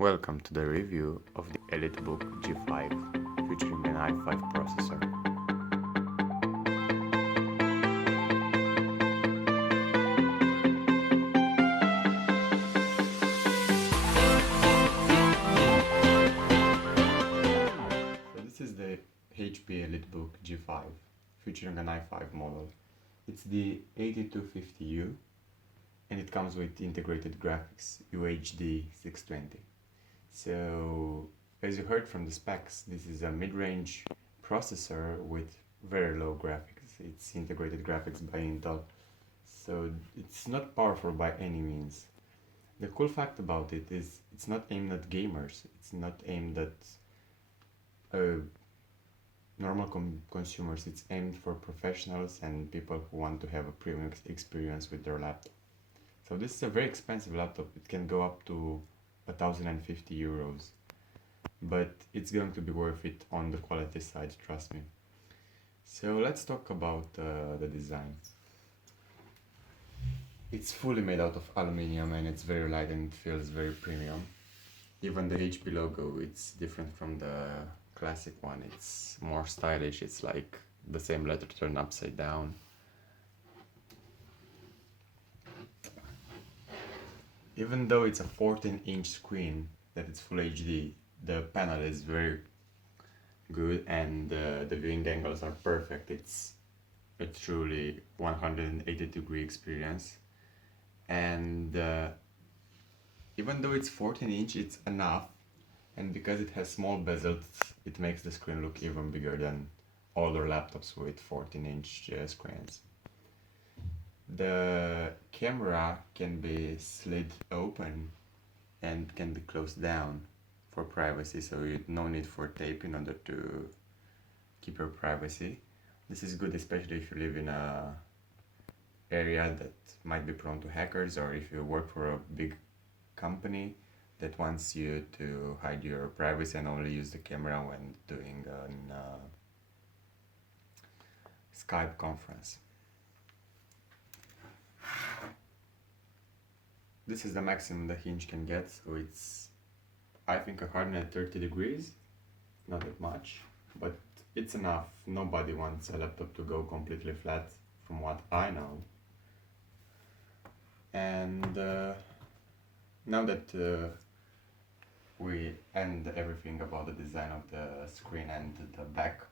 Welcome to the review of the EliteBook G5 featuring an i5 processor. So this is the HP EliteBook G5 featuring an i5 model. It's the 8250U and it comes with integrated graphics UHD 620. So, as you heard from the specs, this is a mid-range processor with very low graphics. It's integrated graphics by Intel, so it's not powerful by any means. The cool fact about it is it's not aimed at gamers, it's not aimed at normal consumers, it's aimed for professionals and people who want to have a premium experience with their laptop. So this is a very expensive laptop, it can go up to 1,050 euros, but it's going to be worth it on the quality side, trust me. So let's talk about the design. It's fully made out of aluminium and it's very light and it feels very premium. Even the HP logo, it's different from the classic one. It's more stylish, it's like the same letter turned upside down. Even though it's a 14-inch screen that it's full HD, the panel is very good and the viewing angles are perfect. It's a truly 180-degree experience. And even though it's 14-inch, it's enough. And because it has small bezels, it makes the screen look even bigger than older laptops with 14-inch screens. The camera can be slid open and can be closed down for privacy, so you no need for tape in order to keep your privacy. This is good especially if you live in a area that might be prone to hackers, or if you work for a big company that wants you to hide your privacy and only use the camera when doing a Skype conference. This is the maximum the hinge can get, so it's, I think, 130 degrees, not that much, but it's enough. Nobody wants a laptop to go completely flat, from what I know. And now that we end everything about the design of the screen and the back,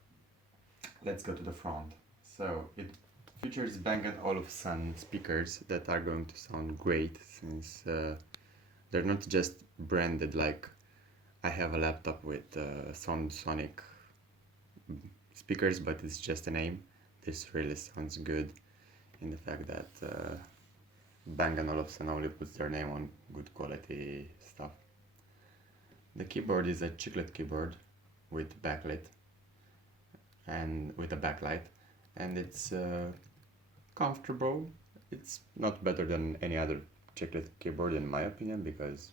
let's go to the front. So it features Bang & Olufsen speakers that are going to sound great, since they're not just branded like I have a laptop with Sonic speakers, but it's just a name. This really sounds good in the fact that Bang & Olufsen only puts their name on good quality stuff. The keyboard is a chiclet keyboard with backlit and with a backlight, and it's comfortable. It's not better than any other chiclet keyboard in my opinion, because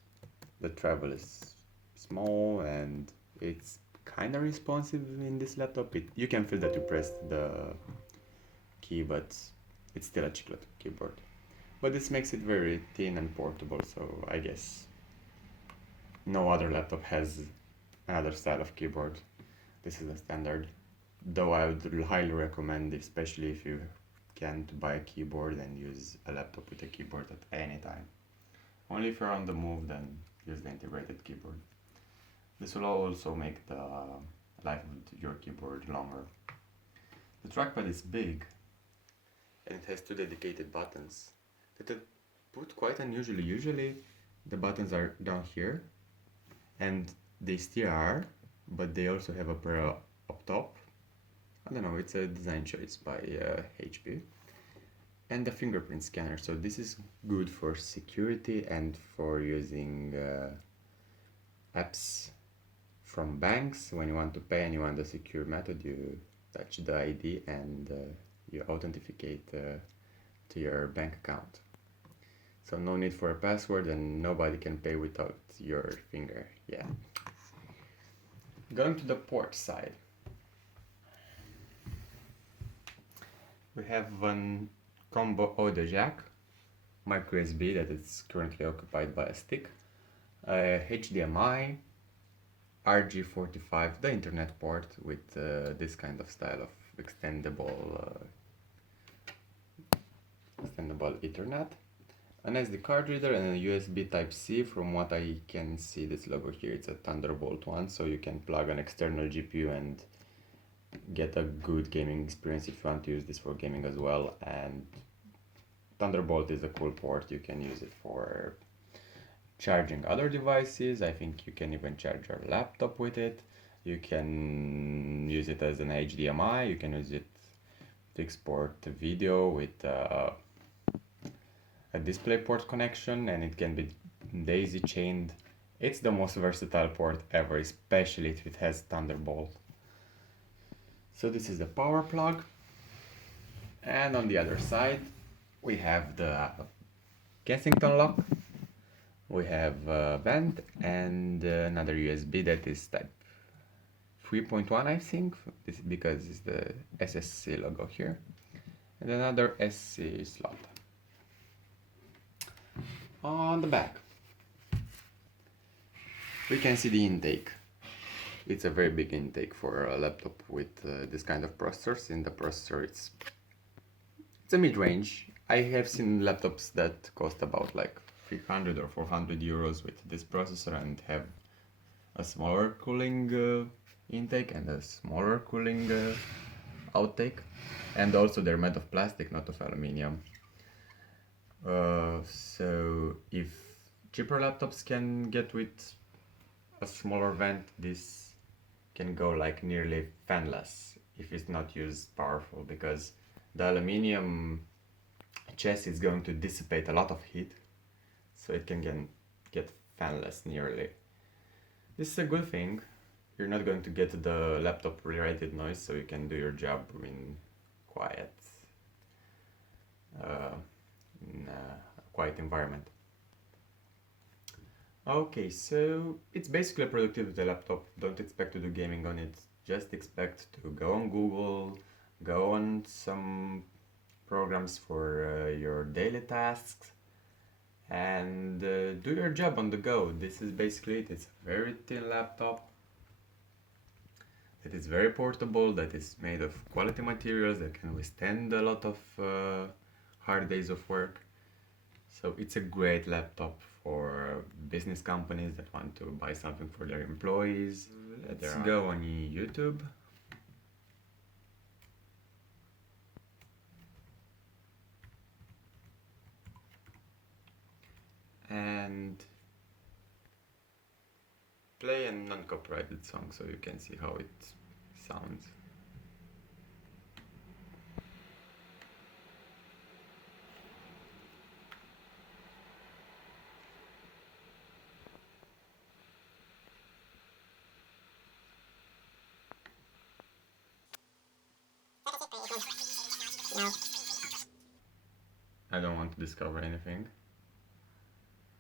the travel is small and it's kind of responsive in this laptop. You can feel that you pressed the key, but it's still a chiclet keyboard. But this makes it very thin and portable, so I guess no other laptop has another style of keyboard. This is the standard, though I would highly recommend, especially if you can't buy a keyboard and use a laptop with a keyboard at any time. Only if you're on the move, then use the integrated keyboard. This will also make the life of your keyboard longer. The trackpad is big and it has two dedicated buttons that are put quite unusually. Usually the buttons are down here and they still are, but they also have a pair up top. I don't know, it's a design choice by HP. And the fingerprint scanner, so this is good for security and for using apps from banks. When you want to pay and you want a secure method, you touch the ID and you authenticate to your bank account. So no need for a password and nobody can pay without your finger, yeah. Going to the port side. We have one combo audio jack, micro USB that is currently occupied by a stick, HDMI, RG45, the internet port with this kind of style of extendable Ethernet, an SD card reader, and a USB Type-C. From what I can see, this logo here, it's a Thunderbolt one, so you can plug an external GPU and get a good gaming experience if you want to use this for gaming as well. And Thunderbolt is a cool port. You can use it for charging other devices. I think you can even charge your laptop with it. You can use it as an HDMI. You can use it to export video with a DisplayPort connection, and it can be daisy chained. It's the most versatile port ever, especially if it has Thunderbolt. So this is the power plug, and on the other side we have the Kensington lock. We have a vent and another USB that is type 3.1, I think, this because it's the SSC logo here, and another SC slot. On the back we can see the intake. It's a very big intake for a laptop with this kind of processors. In the processor it's a mid-range. I have seen laptops that cost about like 300 or 400 euros with this processor and have a smaller cooling intake and a smaller cooling outtake, and also they're made of plastic, not of aluminium. So if cheaper laptops can get with a smaller vent, this can go like nearly fanless if it's not used powerful, because the aluminium chassis is going to dissipate a lot of heat, so it can get fanless nearly. This is a good thing. You're not going to get the laptop related noise, so you can do your job in quiet environment. Okay, so it's basically a productivity laptop. Don't expect to do gaming on it. Just expect to go on Google, go on some programs for your daily tasks, and do your job on the go. This is basically it. It's a very thin laptop that is very portable, that is made of quality materials, that can withstand a lot of hard days of work. So it's a great laptop for business companies that want to buy something for their employees. Let's go on YouTube. And play a non-copyrighted song so you can see how it sounds. No. I don't want to discover anything.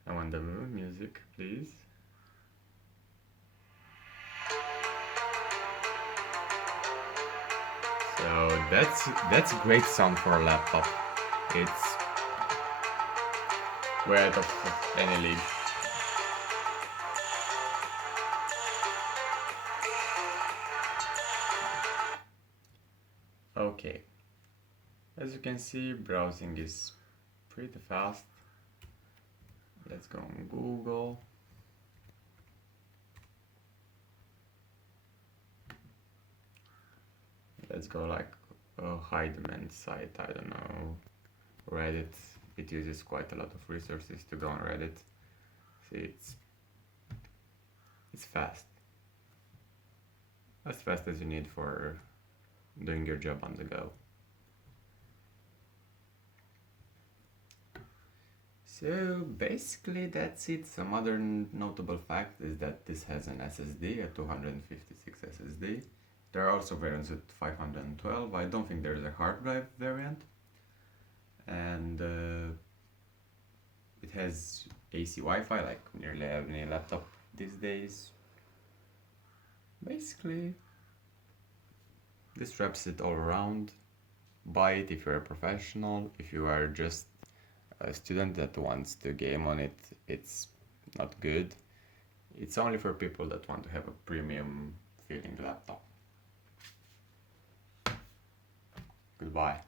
I want the music, please. So that's a great sound for a laptop. It's way out of any league. Okay, as you can see, browsing is pretty fast. Let's go on Google. Let's go like a high demand site, I don't know, Reddit. It uses quite a lot of resources to go on Reddit. See, it's fast. As fast as you need for doing your job on the go. So basically that's it. Some other notable fact is that this has an SSD, a 256 SSD. There are also variants with 512. I don't think there's a hard drive variant. And it has AC Wi-Fi like nearly every laptop these days. Basically, this wraps it all around. Buy it if you're a professional. If you are just a student that wants to game on it, it's not good. It's only for people that want to have a premium feeling laptop. Goodbye.